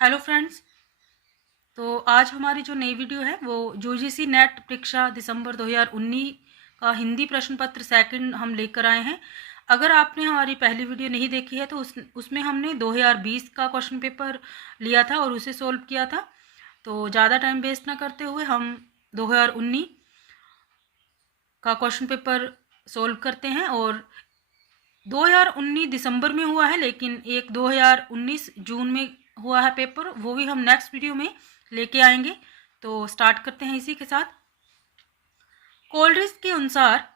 Hello friends. तो आज हमारी जो नई वीडियो है वो यूजीसी नेट परीक्षा दिसंबर 2019 का हिंदी प्रश्न पत्र सेकंड हम लेकर आए हैं। अगर आपने हमारी पहली वीडियो नहीं देखी है तो उसमें हमने 2020 का क्वेश्चन पेपर लिया था और उसे सोल्व किया था। तो ज़्यादा टाइम वेस्ट ना करते हुए हम 2019 का क्वेश्चन पेपर सोल्व करते हैं। और 2019 दिसंबर में हुआ है, लेकिन एक 2019 जून में हुआ है पेपर, वो भी हम नेक्स्ट वीडियो में लेके आएंगे। तो स्टार्ट करते हैं इसी के साथ। कोलरिज के अनुसार,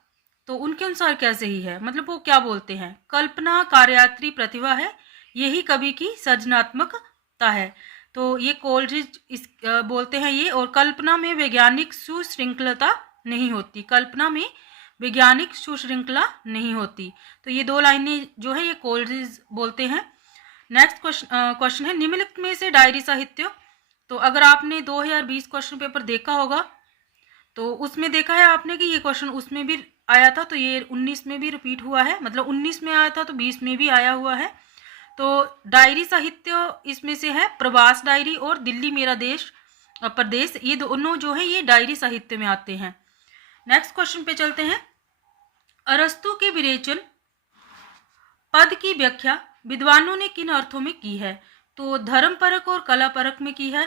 तो उनके अनुसार क्या सही है, मतलब वो क्या बोलते हैं, कल्पना कार्यात्री प्रतिभा है, यही कवि की सृजनात्मकता है। तो ये कोलरिज बोलते हैं ये। और कल्पना में वैज्ञानिक सुशृंखलता नहीं होती, कल्पना में वैज्ञानिक सुशृंखला नहीं होती। तो ये दो लाइनें जो है ये कोलरिज बोलते हैं। नेक्स्ट क्वेश्चन है, निम्नलिखित में से डायरी साहित्य। तो अगर आपने 2020 क्वेश्चन पेपर देखा होगा तो उसमें देखा है आपने कि ये क्वेश्चन उसमें भी आया था, तो ये 19 में भी रिपीट हुआ है, मतलब 19 में आया था तो 20 में भी आया हुआ है। तो डायरी साहित्य इसमें से है प्रवास डायरी और दिल्ली मेरा देश प्रदेश, ये दोनों जो है ये डायरी साहित्य में आते हैं। नेक्स्ट क्वेश्चन पे चलते हैं। अरस्तु के विरेचन पद की व्याख्या विद्वानों ने किन अर्थों में की है? तो धर्म परक और कला परक में की है।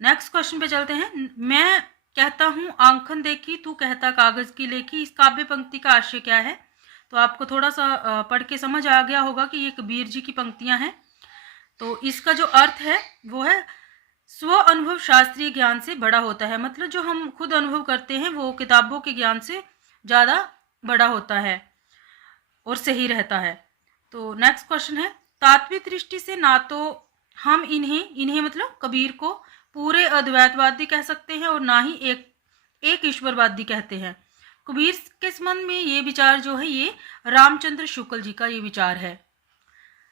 नेक्स्ट क्वेश्चन पे चलते हैं। मैं कहता हूँ आंखन देखी, तू कहता कागज की लेखी, इस काव्य पंक्ति का आशय क्या है? तो आपको थोड़ा सा पढ़ के समझ आ गया होगा कि ये कबीर जी की पंक्तियां हैं। तो इसका जो अर्थ है वो है स्व अनुभव शास्त्रीय ज्ञान से बड़ा होता है, मतलब जो हम खुद अनुभव करते हैं वो किताबों के ज्ञान से ज़्यादा बड़ा होता है और सही रहता है। तो नेक्स्ट क्वेश्चन है, तात्विक दृष्टि से ना तो हम इन्हें मतलब कबीर को पूरे अद्वैतवादी कह सकते हैं और ना ही एक ईश्वरवादी कहते हैं। कबीर के संबंध में ये विचार जो है ये रामचंद्र शुक्ल जी का ये विचार है।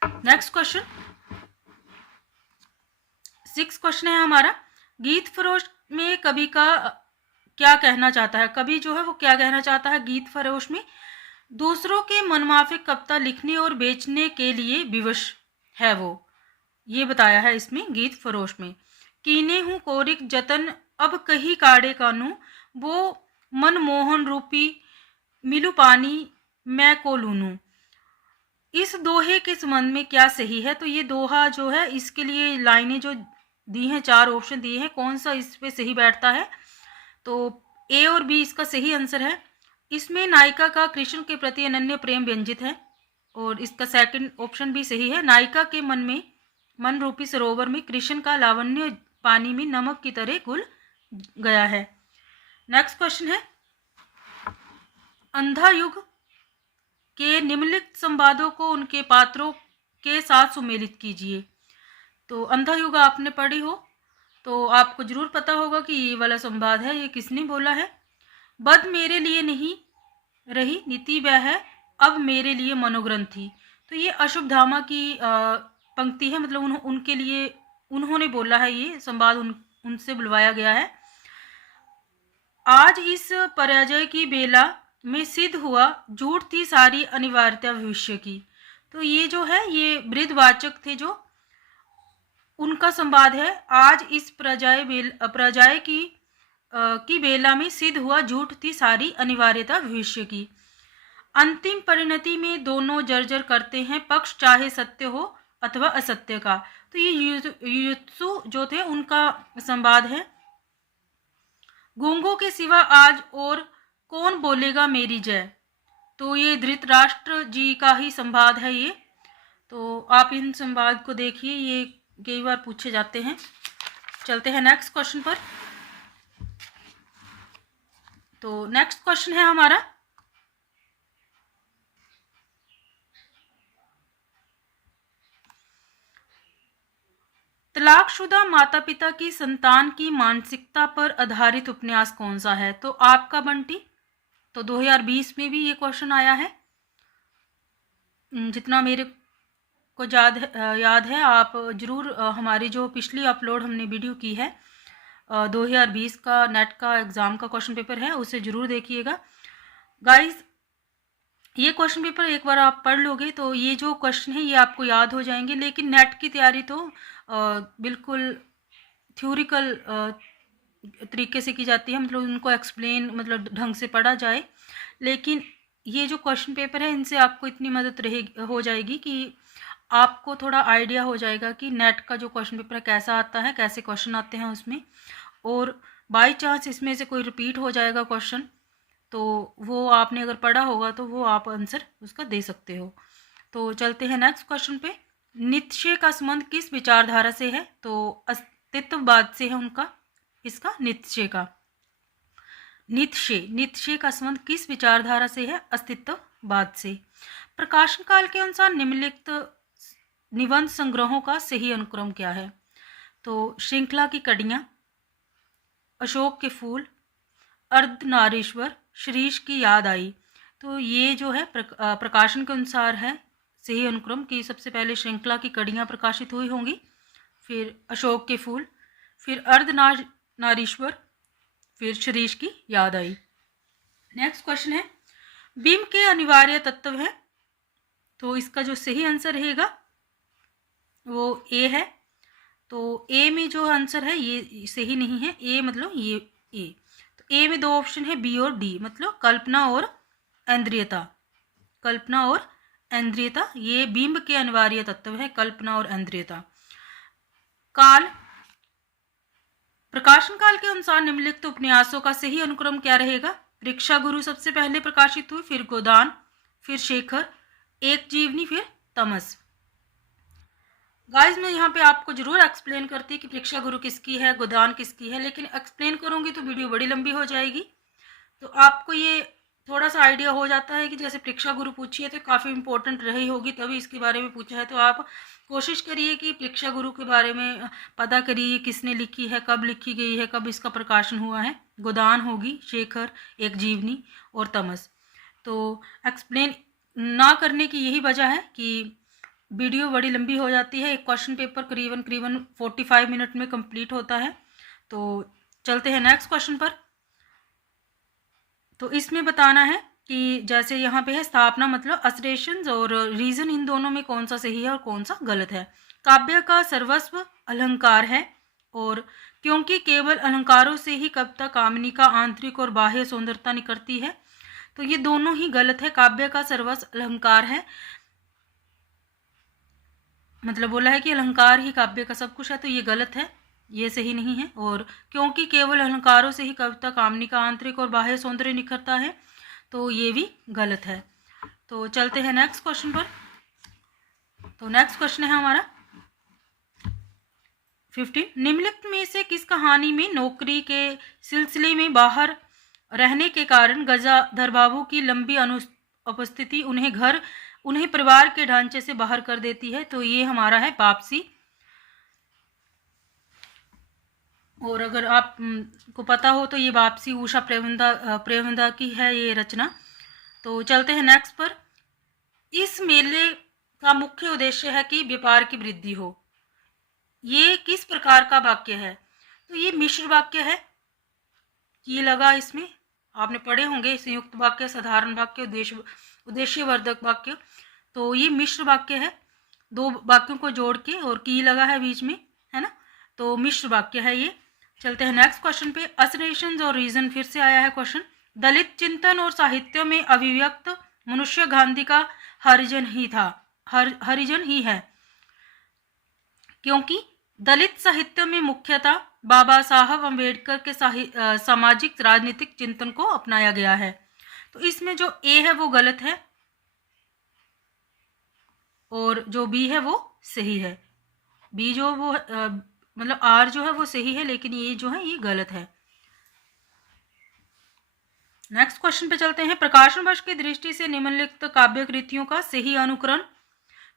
नेक्स्ट क्वेश्चन 6 क्वेश्चन है हमारा, गीत फरोश में कवि का क्या कहना चाहता है? कवि जो है वो क्या कहना चाहता है गीत फरोश में? दूसरों के मनमाफिक कविता लिखने और बेचने के लिए विवश है वो, ये बताया है इसमें गीत फरोश में। कीने हूँ कोरिक जतन अब कही काड़े कानू, वो मनमोहन रूपी मिलू पानी मैं को लूनू। इस दोहे के संबंध में क्या सही है? तो ये दोहा जो है इसके लिए लाइनें जो दी हैं, 4 ऑप्शन दिए हैं, कौन सा इस पे सही बैठता है? तो ए और बी इसका सही आंसर है। इसमें नायिका का कृष्ण के प्रति अनन्य प्रेम व्यंजित है और इसका सेकंड ऑप्शन भी सही है। नायिका के मन में मन रूपी सरोवर में कृष्ण का लावण्य पानी में नमक की तरह घुल गया है। नेक्स्ट क्वेश्चन है, अंधा युग के निम्नलिखित संवादों को उनके पात्रों के साथ सुमेलित कीजिए। तो अंधा युग आपने पढ़ी हो तो आपको जरूर पता होगा कि ये वाला संवाद है, ये किसने बोला है। बद मेरे लिए नहीं रही नीति वह है अब मेरे लिए मनोग्रंथी। तो ये अशुभधामा की पंक्ति है, मतलब उनके लिए उन्होंने बोला है, ये संवाद उनसे बुलवाया गया है। आज इस पराजय की बेला में सिद्ध हुआ झूठ थी सारी अनिवार्यता भविष्य की। तो ये जो है ये वृद्धवाचक थे जो उनका संवाद है। आज इस पराजय की बेला में सिद्ध हुआ झूठ थी सारी अनिवार्यता भविष्य की। अंतिम परिणति में दोनों जर्जर करते हैं पक्ष, चाहे सत्य हो अथवा असत्य का। तो ये युयुत्सु जो थे उनका संवाद है। गूंगों के सिवा आज और कौन बोलेगा मेरी जय। तो ये धृतराष्ट्र जी का ही संवाद है ये। तो आप इन संवाद को देखिए, ये कई बार पूछे जाते हैं। चलते हैं नेक्स्ट क्वेश्चन पर। तो नेक्स्ट क्वेश्चन है हमारा, तलाकशुदा माता पिता की संतान की मानसिकता पर आधारित उपन्यास कौन सा है? तो आपका बंटी। तो 2020 में भी ये क्वेश्चन आया है, जितना मेरे को याद है। आप जरूर हमारी जो पिछली अपलोड हमने वीडियो की है 2020 का नेट का एग्ज़ाम का क्वेश्चन पेपर है, उसे ज़रूर देखिएगा गाइस। ये क्वेश्चन पेपर एक बार आप पढ़ लोगे तो ये जो क्वेश्चन है ये आपको याद हो जाएंगे, लेकिन नेट की तैयारी तो बिल्कुल थ्योरिकल तरीके से की जाती है, मतलब उनको एक्सप्लेन मतलब ढंग से पढ़ा जाए। लेकिन ये जो क्वेश्चन पेपर है इनसे आपको इतनी मदद रहेगी हो जाएगी कि आपको थोड़ा आइडिया हो जाएगा कि नेट का जो क्वेश्चन पेपर है कैसा आता है, कैसे क्वेश्चन आते हैं उसमें। और बाय चांस इसमें से कोई रिपीट हो जाएगा क्वेश्चन, तो वो आपने अगर पढ़ा होगा तो वो आप आंसर उसका दे सकते हो। तो चलते हैं नेक्स्ट क्वेश्चन पे। नित्शे का संबंध किस विचारधारा से है? तो अस्तित्ववाद से है उनका, इसका नित्शे का। नित्शे का संबंध किस विचारधारा से है? अस्तित्ववाद से। प्रकाशन काल के अनुसार निम्नलिखित निबंध संग्रहों का सही अनुक्रम क्या है? तो श्रृंखला की कड़ियां, अशोक के फूल, अर्धनारीश्वर, श्रीश की याद आई। तो ये जो है प्रकाशन के अनुसार है सही अनुक्रम कि सबसे पहले श्रृंखला की कड़ियां प्रकाशित हुई होंगी, फिर अशोक के फूल, फिर अर्धनारीश्वर, फिर श्रीश की याद आई। नेक्स्ट क्वेश्चन है, बिंब के अनिवार्य तत्व है? तो इसका जो सही आंसर रहेगा वो ए है। तो ए में जो आंसर है ये सही नहीं है, ए मतलब ये ए। तो ए में दो ऑप्शन है, बी और डी, मतलब कल्पना और इंद्रियता। कल्पना और इंद्रियता ये बिंब के अनिवार्य तत्व है, कल्पना और इंद्रियता। काल, प्रकाशन काल के अनुसार निम्नलिखित उपन्यासों का सही अनुक्रम क्या रहेगा? परीक्षा गुरु सबसे पहले प्रकाशित हुई, फिर गोदान, फिर शेखर, एक जीवनी, फिर तमस। गाइस मैं यहाँ पे आपको जरूर एक्सप्लेन करती कि परीक्षा गुरु किसकी है, गोदान किसकी है, लेकिन एक्सप्लेन करूंगी तो वीडियो बड़ी लंबी हो जाएगी। तो आपको ये थोड़ा सा आइडिया हो जाता है कि जैसे परीक्षा गुरु पूछी है तो काफ़ी इंपॉर्टेंट रही होगी तभी इसके बारे में पूछा है। तो आप कोशिश करिए कि परीक्षा गुरु के बारे में पता करिए किसने लिखी है, कब लिखी गई है, कब इसका प्रकाशन हुआ है। गोदान होगी, शेखर, एक जीवनी और तमस। तो एक्सप्लेन ना करने की यही वजह है कि वीडियो बड़ी लंबी हो जाती है। एक क्वेश्चन पेपर करीबन 45 मिनट में कंप्लीट होता है। तो चलते हैं नेक्स्ट क्वेश्चन पर। तो इसमें बताना है कि जैसे यहाँ पे है स्थापना मतलब असरेशंस और रीजन, इन दोनों में कौन सा सही है और कौन सा गलत है। काव्य का सर्वस्व अलंकार है, और क्योंकि केवल अलंकारों से ही कविता कामिनी का आंतरिक और बाह्य सौंदर्यता निकलती है, तो ये दोनों ही गलत है। काव्य का सर्वस्व अलंकार है, मतलब बोला है कि अलंकार ही काव्य का सब कुछ है, तो ये गलत है, ये सही नहीं है। और क्योंकि केवल अलंकारों से ही कविता कामनी का आंतरिक और बाह्य सौंदर्य निखरता है, तो ये भी गलत है। तो चलते हैं नेक्स्ट क्वेश्चन पर। तो नेक्स्ट क्वेश्चन है हमारा 15, निम्नलिखित में से किस कहानी में नौकरी के सिलसिले में बाहर रहने के कारण गजाधर बाबू की लंबी अनुपस्थिति उन्हें परिवार के ढांचे से बाहर कर देती है? तो ये हमारा है वापसी। और अगर आप को पता हो तो ये वापसी उषा प्रेमदा की है ये रचना। तो चलते हैं नेक्स्ट पर। इस मेले का मुख्य उद्देश्य है कि व्यापार की वृद्धि हो। ये किस प्रकार का वाक्य है? तो ये मिश्र वाक्य है। ये लगा इसमें आपने पढ़े होंगे संयुक्त वाक्य, साधारण वाक्य, उद्देश्यवर्धक वाक्य। तो ये मिश्र वाक्य है, दो वाक्यों को जोड़ के और की लगा है बीच में, है ना। तो मिश्र वाक्य है ये। चलते हैं नेक्स्ट क्वेश्चन पे। असरेशंस और रीजन, फिर से आया है क्वेश्चन। दलित चिंतन और साहित्य में अभिव्यक्त मनुष्य गांधी का हरिजन ही है, क्योंकि दलित साहित्य में मुख्यतः बाबा साहब अम्बेडकर के सामाजिक राजनीतिक चिंतन को अपनाया गया है। तो इसमें जो ए है वो गलत है और जो बी है वो सही है। बी जो वो मतलब आर जो है वो सही है, लेकिन ये जो है ये गलत है। नेक्स्ट क्वेश्चन पे चलते हैं। प्रकाशन वर्ष की दृष्टि से निम्नलिखित काव्य कृतियों का सही अनुक्रम।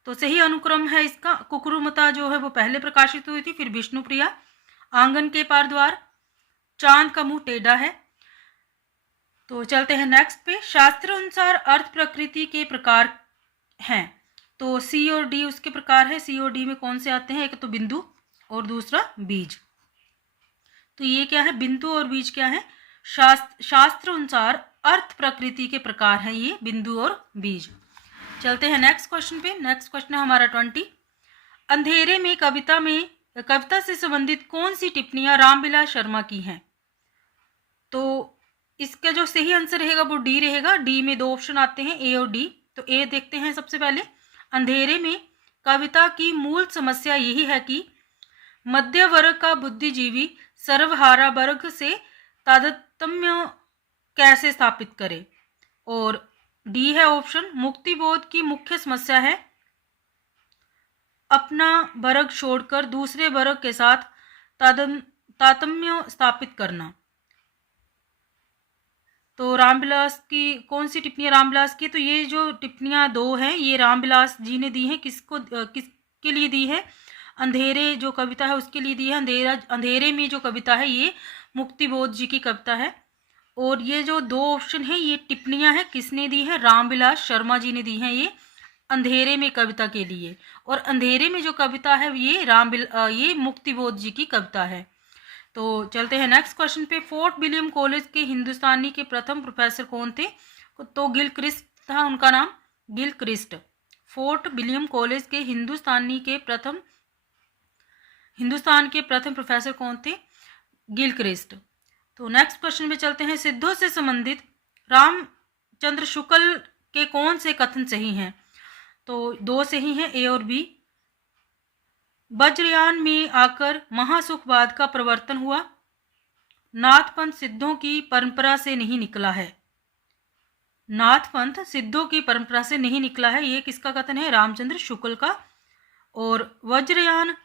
तो सही अनुक्रम है इसका, कुकुरुमता जो है वो पहले प्रकाशित हुई थी, फिर विष्णुप्रिया, आंगन के पार द्वार, चांद का मुंह टेढ़ा है। तो चलते हैं नेक्स्ट पे। शास्त्र अनुसार अर्थ प्रकृति के प्रकार हैं। तो सी और डी उसके प्रकार है। सी और डी में कौन से आते हैं? एक तो बिंदु और दूसरा बीज। तो ये क्या है? बिंदु और बीज क्या है? शास्त्र अनुसार अर्थ प्रकृति के प्रकार हैं ये बिंदु और बीज। चलते हैं नेक्स्ट क्वेश्चन पे। नेक्स्ट क्वेश्चन है हमारा 20। अंधेरे में कविता में कविता से संबंधित कौन सी टिप्पणियां रामविलास शर्मा की हैं? तो इसका जो सही आंसर रहेगा वो डी रहेगा। डी में दो ऑप्शन आते हैं, ए और डी। तो ए देखते हैं सबसे पहले। अंधेरे में कविता की मूल समस्या यही है कि मध्य वर्ग का बुद्धिजीवी सर्वहारा वर्ग से तादात्म्य कैसे स्थापित करे। और डी है ऑप्शन, मुक्तिबोध की मुख्य समस्या है अपना वर्ग छोड़कर दूसरे वर्ग के साथ तारतम्य स्थापित करना। तो रामविलास की कौन सी टिप्पणियां रामविलास की? तो ये जो टिप्पणियां दो हैं ये रामविलास जी ने दी हैं। किसके लिए दी है? अंधेरे जो कविता है उसके लिए दी है। अंधेरे में जो कविता है ये मुक्तिबोध जी की कविता है। और ये जो दो ऑप्शन है ये टिप्पणियां हैं, किसने दी है? रामविलास शर्मा जी ने दी हैं ये अंधेरे में कविता के लिए। और अंधेरे में जो कविता है ये मुक्तिबोध जी की कविता है। तो चलते हैं नेक्स्ट क्वेश्चन पे। फोर्ट विलियम कॉलेज के हिंदुस्तानी के प्रथम प्रोफेसर कौन थे? तो गिलक्रिस्ट था उनका नाम, गिलक्रिस्ट। फोर्ट विलियम कॉलेज के हिंदुस्तान के प्रथम प्रोफेसर कौन थे? गिलक्रिस्ट। तो नेक्स्ट क्वेश्चन पे चलते हैं। सिद्धों से संबंधित रामचंद्र शुक्ल के कौन से कथन सही हैं? तो दो सही हैं, ए और बी। वज्रयान में आकर महासुखवाद का प्रवर्तन हुआ। नाथपंथ सिद्धों की परंपरा से नहीं निकला है। नाथपंथ सिद्धों की परंपरा से नहीं निकला है, ये किसका कथन है? रामचंद्र शुक्ल का। और वज्रयान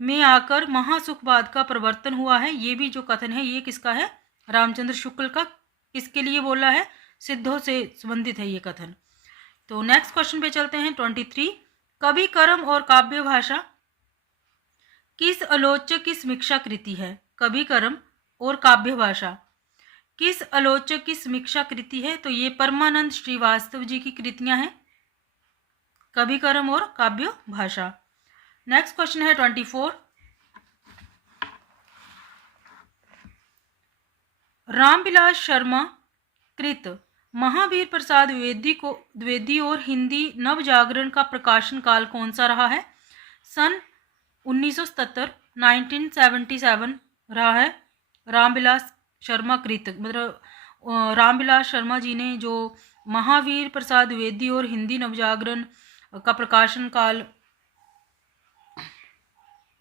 में आकर महासुखवाद का प्रवर्तन हुआ है, ये भी जो कथन है ये किसका है? रामचंद्र शुक्ल का। किसके लिए बोला है? सिद्धों से संबंधित है ये कथन। तो नेक्स्ट क्वेश्चन पे चलते हैं 23। कवि कर्म और काव्य भाषा किस आलोचक की समीक्षा कृति है? कवि कर्म और काव्य भाषा किस आलोचक की समीक्षा कृति है? तो ये परमानंद श्रीवास्तव जी की कृतियां हैं, कवि कर्म और काव्य भाषा। नेक्स्ट क्वेश्चन है 24। रामविलास शर्मा कृत महावीर प्रसाद द्विवेदी और हिंदी नवजागरण का प्रकाशन काल कौन सा रहा है? सन 1977 1977 रहा है। रामविलास शर्मा कृत मतलब रामविलास शर्मा जी ने जो महावीर प्रसाद द्विवेदी और हिंदी नवजागरण का प्रकाशन काल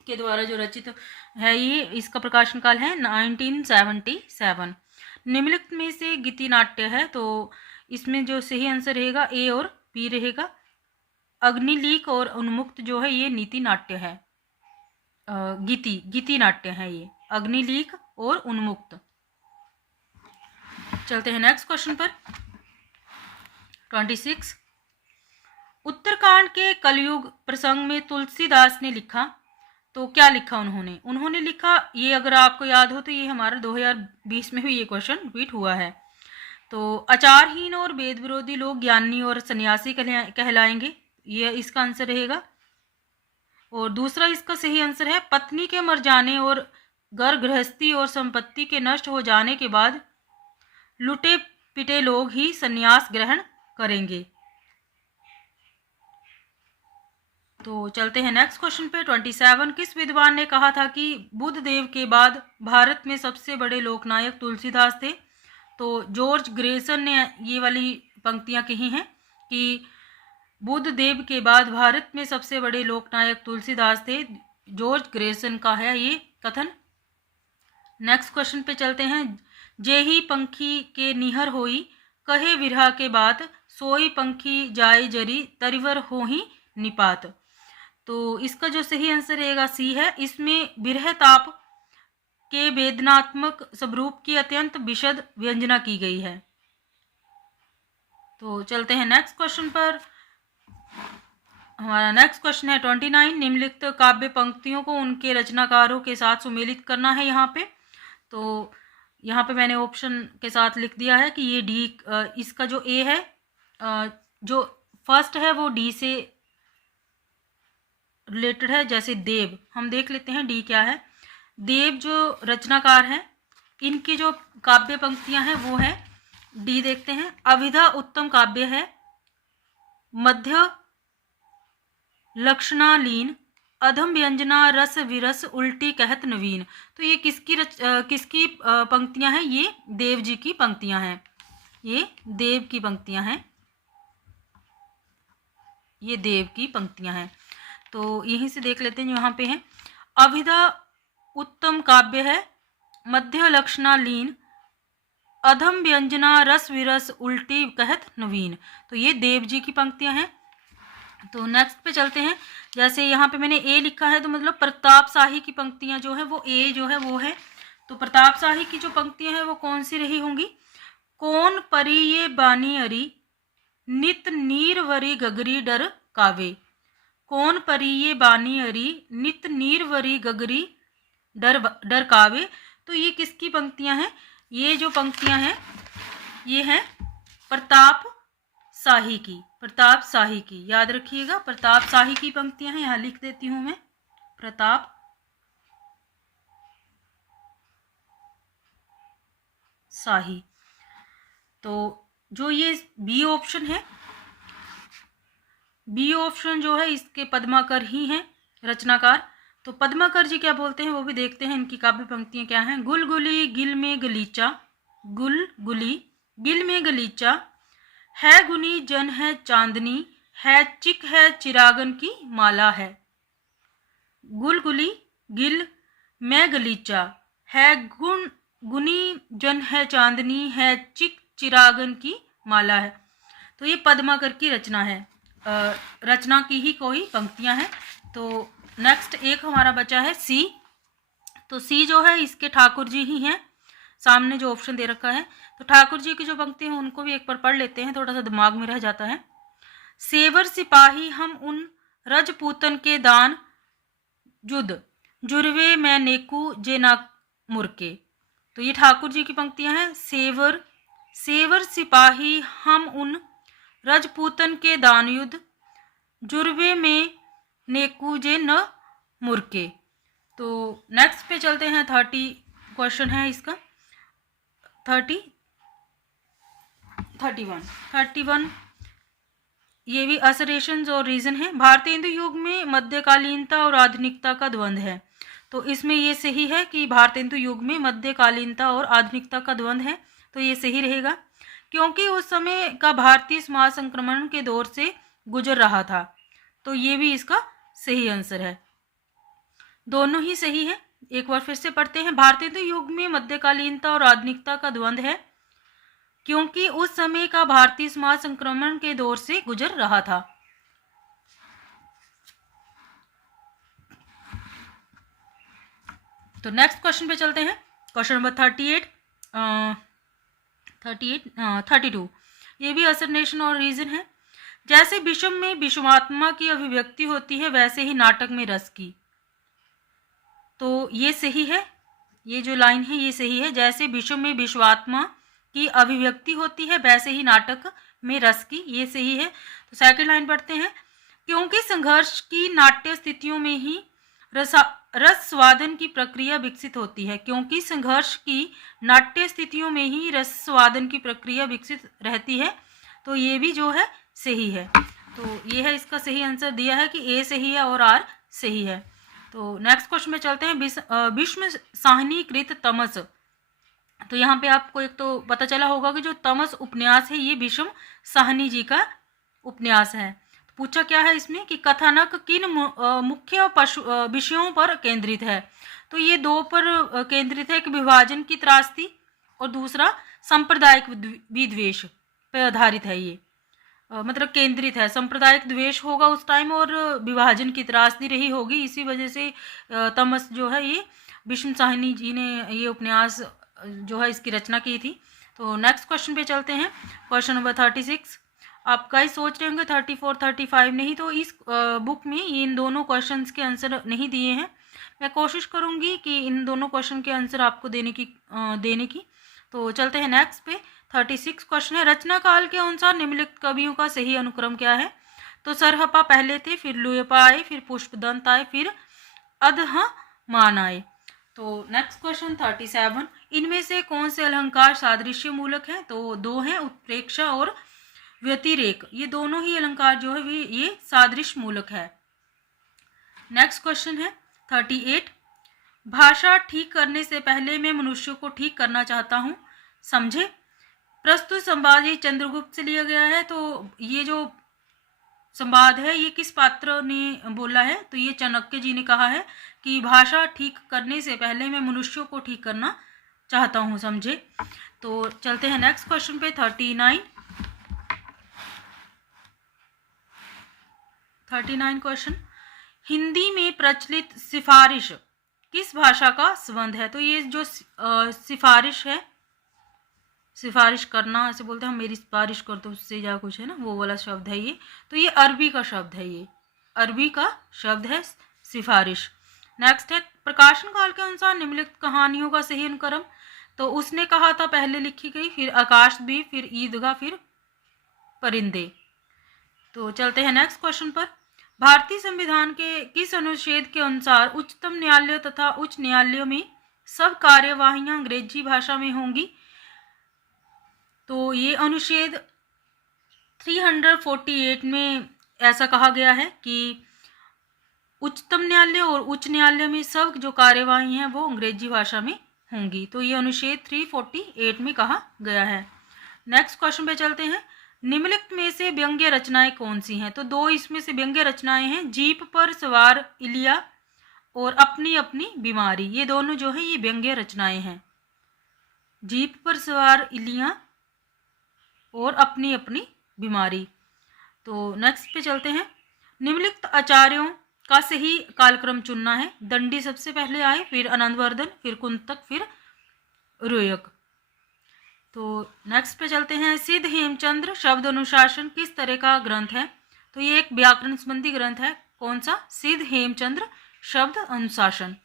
के द्वारा जो रचित है, ये इसका प्रकाशन काल है 1977। निम्नलिखित में से गीति नाट्य है, तो इसमें जो सही आंसर रहेगा ए और बी रहेगा। अग्निलीक और उन्मुक्त जो है ये नीति नाट्य है। गीति नाट्य है ये, अग्निलीक और उन्मुक्त। चलते हैं नेक्स्ट क्वेश्चन पर 26। उत्तरकांड के कलयुग प्रसंग में तुलसीदास ने लिखा, तो क्या लिखा उन्होंने लिखा, ये अगर आपको याद हो तो ये हमारा 2020 में भी ये क्वेश्चन रिपीट हुआ है। तो आचारहीन और वेद विरोधी लोग ज्ञानी और सन्यासी कहलाएंगे, ये इसका आंसर रहेगा। और दूसरा इसका सही आंसर है पत्नी के मर जाने और घर गृहस्थी और संपत्ति के नष्ट हो जाने के बाद लुटे पिटे लोग ही सन्यास ग्रहण करेंगे। तो चलते हैं नेक्स्ट क्वेश्चन पे 27। किस विद्वान ने कहा था कि बुद्ध देव के बाद भारत में सबसे बड़े लोकनायक तुलसीदास थे? तो जॉर्ज ग्रेसन ने ये वाली पंक्तियां कही हैं कि बुद्ध देव के बाद भारत में सबसे बड़े लोकनायक तुलसीदास थे। जॉर्ज ग्रेसन का है ये कथन। नेक्स्ट क्वेश्चन पे चलते हैं। जेही पंखी के निहर होई कहे विरहा के बात सोई पंखी जाए जरी तरिवर हो ही निपात। तो इसका जो सही आंसर रहेगा सी है। इसमें विरह ताप के वेदनात्मक स्वरूप की अत्यंत विशद व्यंजना की गई है। तो चलते हैं नेक्स्ट क्वेश्चन पर। हमारा नेक्स्ट क्वेश्चन है 29। निम्नलिखित काव्य पंक्तियों को उनके रचनाकारों के साथ सुमेलित करना है यहाँ पे। तो यहाँ पे मैंने ऑप्शन के साथ लिख दिया है कि ये डी, इसका जो ए है, जो फर्स्ट है वो डी से रिलेटेड है। जैसे देव, हम देख लेते हैं डी क्या है। देव जो रचनाकार हैं, इनकी जो काव्य पंक्तियां हैं वो है डी। देखते हैं। अविधा उत्तम काव्य है, मध्य लक्षणालीन अधम व्यंजना रस विरस उल्टी कहत नवीन। तो ये किसकी पंक्तियां हैं? ये देव जी की पंक्तियां हैं, ये देव की पंक्तियां हैं, ये देव की पंक्तियां हैं। तो यहीं से देख लेते हैं जो यहाँ पे है। अभिधा उत्तम काव्य है, मध्य लक्षणा लीन, अधम व्यंजना रस विरस उल्टी कहत नवीन। तो ये देव जी की पंक्तियां हैं। तो नेक्स्ट पे चलते हैं। जैसे यहाँ पे मैंने ए लिखा है, तो मतलब प्रताप शाही की पंक्तियां जो है वो ए जो है वो है। तो प्रताप शाही की जो पंक्तियां हैं वो कौन सी रही होंगी? कौन परी ये बानी अरी, नित नीरवरी गगरी डर कावे। कौन परी ये बानी अरी, नित नीरवरी गगरी डर कावे। तो ये किसकी पंक्तियां हैं? ये जो पंक्तियां हैं ये हैं प्रताप शाही की, प्रताप शाही की, याद रखिएगा प्रताप शाही की पंक्तियां हैं। यहां लिख देती हूं मैं, प्रताप शाही। तो जो ये बी ऑप्शन है, बी ऑप्शन जो है इसके पद्माकर ही हैं रचनाकार। तो पद्माकर जी क्या बोलते हैं वो भी देखते हैं, इनकी काव्य पंक्तियां क्या हैं। गुलगुली गिल में गलीचा, गुलगुली गिल में गलीचा, है गुनी जन है चांदनी, है चिक है चिरागन की माला है। गुलगुली गिल में गलीचा, है गुनी जन है चांदनी, है चिक चिरागन की माला है। तो ये पद्माकर की रचना है, रचना की ही कोई पंक्तियां हैं। तो नेक्स्ट एक हमारा बचा है सी। तो सी जो है इसके ठाकुर जी ही हैं, सामने जो ऑप्शन दे रखा है। तो ठाकुर जी की जो पंक्ति हैं उनको भी एक बार पढ़ लेते हैं, थोड़ा सा दिमाग में रह जाता है। सेवर सिपाही हम उन रजपूतन के दान, जुद जुर्वे में नेकू जे ना मुरके। तो ये ठाकुर जी की पंक्तियां हैं। सेवर सिपाही हम उन रजपूतन के दान युद्ध, जुर्वे में नेकू जे न मुरके। तो नेक्स्ट पे चलते हैं। 30 क्वेश्चन है इसका, 31 ये भी असरेशंस और रीजन है। भारतीय हिंदू युग में मध्यकालीनता और आधुनिकता का द्वंद्व है। तो इसमें ये सही है कि भारतीय हिंदू युग में मध्यकालीनता और आधुनिकता का द्वंद्व है, तो ये सही रहेगा, क्योंकि उस समय का भारतीय समाज संक्रमण के दौर से गुजर रहा था। तो ये भी इसका सही आंसर है, दोनों ही सही है। एक बार फिर से पढ़ते हैं। भारतीय हिंदू युग में मध्यकालीनता और आधुनिकता का द्वंद्व है, क्योंकि उस समय का भारतीय समाज संक्रमण के दौर से गुजर रहा था। तो नेक्स्ट क्वेश्चन पे चलते हैं। क्वेश्चन नंबर 32 ये भी असरनेशन और रीजन है। जैसे विषम में विषमात्मा की अभिव्यक्ति होती है, वैसे ही नाटक में रस की। तो ये सही है, ये जो लाइन है ये सही है। जैसे विषम में विश्वात्मा की अभिव्यक्ति होती है, वैसे ही नाटक में रस की, ये सही है। तो सेकंड लाइन पढ़ते हैं। क्योंकि संघर्ष की नाट्य स्थितियों में ही रस स्वादन की प्रक्रिया विकसित होती है। क्योंकि संघर्ष की नाट्य स्थितियों में ही रस स्वादन की प्रक्रिया विकसित रहती है। तो ये भी जो है सही है। तो ये है इसका सही आंसर दिया है कि ए सही है और आर सही है। तो नेक्स्ट क्वेश्चन में चलते हैं। भीष्म साहनीकृत तमस। तो यहाँ पे आपको एक तो पता चला होगा कि जो तमस उपन्यास है ये भीष्म साहनी जी का उपन्यास है। तो पूछा क्या है इसमें कि कथानक किन मुख्य विषयों पर केंद्रित है। तो ये दो पर केंद्रित है, कि विभाजन की त्रासदी और दूसरा सांप्रदायिक विद्वेष पर आधारित है। ये मतलब केंद्रित है, सांप्रदायिक द्वेष होगा उस टाइम और विभाजन की त्रासदी रही होगी, इसी वजह से तमस जो है ये भीष्म साहनी जी ने ये उपन्यास जो है इसकी रचना की थी। तो नेक्स्ट क्वेश्चन पे चलते हैं। Question number 36। आप गाइस सोच रहे होंगे 34 35 नहीं, तो इस बुक में इन दोनों क्वेश्चंस के आंसर नहीं दिए हैं। मैं कोशिश करूंगी कि इन दोनों क्वेश्चन के आंसर आपको देने की। तो चलते हैं नेक्स्ट पे। 36 क्वेश्चन है। रचना काल के अनुसार निम्नलिखित कवियों का सही अनुक्रम क्या है। तो सरहपा पहले थे, फिर लुयपा आए, फिर पुष्पदंत आए, फिर अधमान आए। तो नेक्स्ट क्वेश्चन 37। इनमें से कौन से अलंकार सादृश्य मूलक हैं। तो दो हैं, उत्प्रेक्षा और व्यतिरेक। ये दोनों ही अलंकार जो है ये सादृश्य मूलक है। नेक्स्ट क्वेश्चन है 38। भाषा ठीक करने से पहले मैं मनुष्य को ठीक करना चाहता हूँ, समझे। प्रस्तुत संवाद ये चंद्रगुप्त से लिया गया है। तो ये जो संवाद है ये किस पात्र ने बोला है, तो ये चाणक्य जी ने कहा है कि भाषा ठीक करने से पहले मैं मनुष्यों को ठीक करना चाहता हूँ, समझे। तो चलते हैं नेक्स्ट क्वेश्चन पे 39 क्वेश्चन। हिंदी में प्रचलित सिफारिश किस भाषा का संबंध है। तो ये जो सिफारिश है, सिफारिश करना ऐसे बोलते हैं, हम मेरी सिफारिश कर दो उससे या कुछ है ना, वो वाला शब्द है ये। तो ये अरबी का शब्द है, ये अरबी का शब्द है सिफारिश। नेक्स्ट है प्रकाशन काल के अनुसार निम्नलिखित कहानियों का सही अनुक्रम। तो उसने कहा था पहले लिखी गई, फिर आकाशद्वीप, फिर ईदगाह, फिर परिंदे। तो चलते हैं नेक्स्ट क्वेश्चन पर। भारतीय संविधान के किस अनुच्छेद के अनुसार उच्चतम न्यायालय तथा उच्च न्यायालयों में सब कार्यवाहियां अंग्रेजी भाषा में होंगी। तो ये अनुच्छेद 348 में ऐसा कहा गया है कि उच्चतम न्यायालय और उच्च न्यायालय में सब जो कार्यवाही हैं वो अंग्रेजी भाषा में होंगी। तो ये अनुच्छेद 348 में कहा गया है। नेक्स्ट क्वेश्चन पे चलते हैं। निम्नलिखित में से व्यंग्य रचनाएं कौन सी हैं। तो दो इसमें से व्यंग्य रचनाएं हैं, जीप पर सवार इलिया और अपनी अपनी बीमारी। ये दोनों जो है ये व्यंग्य रचनाएं हैं, जीप पर सवार इलिया और अपनी अपनी बीमारी। तो नेक्स्ट पे चलते हैं। निम्नलिखित आचार्यों का सही कालक्रम चुनना है। दंडी सबसे पहले आए, फिर आनंदवर्धन, फिर कुंतक, फिर रोयक। तो नेक्स्ट पे चलते हैं। सिद्ध हेमचंद्र शब्द अनुशासन किस तरह का ग्रंथ है। तो ये एक व्याकरण संबंधी ग्रंथ है। कौन सा? सिद्ध हेमचंद्र शब्द अनुशासन।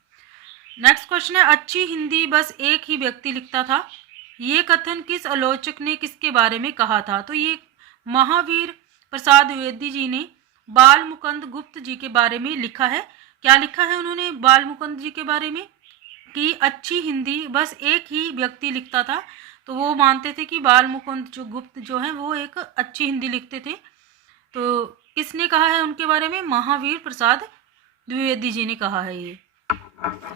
नेक्स्ट क्वेश्चन है। अच्छी हिंदी बस एक ही व्यक्ति लिखता था, ये कथन किस आलोचक ने किसके बारे में कहा था। तो ये महावीर प्रसाद द्विवेदी जी ने बाल मुकुंद गुप्त जी के बारे में लिखा है। क्या लिखा है उन्होंने बाल मुकुंद जी के बारे में? कि अच्छी हिंदी बस एक ही व्यक्ति लिखता था। तो वो मानते थे कि बाल मुकुंद जो गुप्त जो है वो एक अच्छी हिंदी लिखते थे। तो किसने कहा है उनके बारे में? महावीर प्रसाद द्विवेदी जी ने कहा है ये।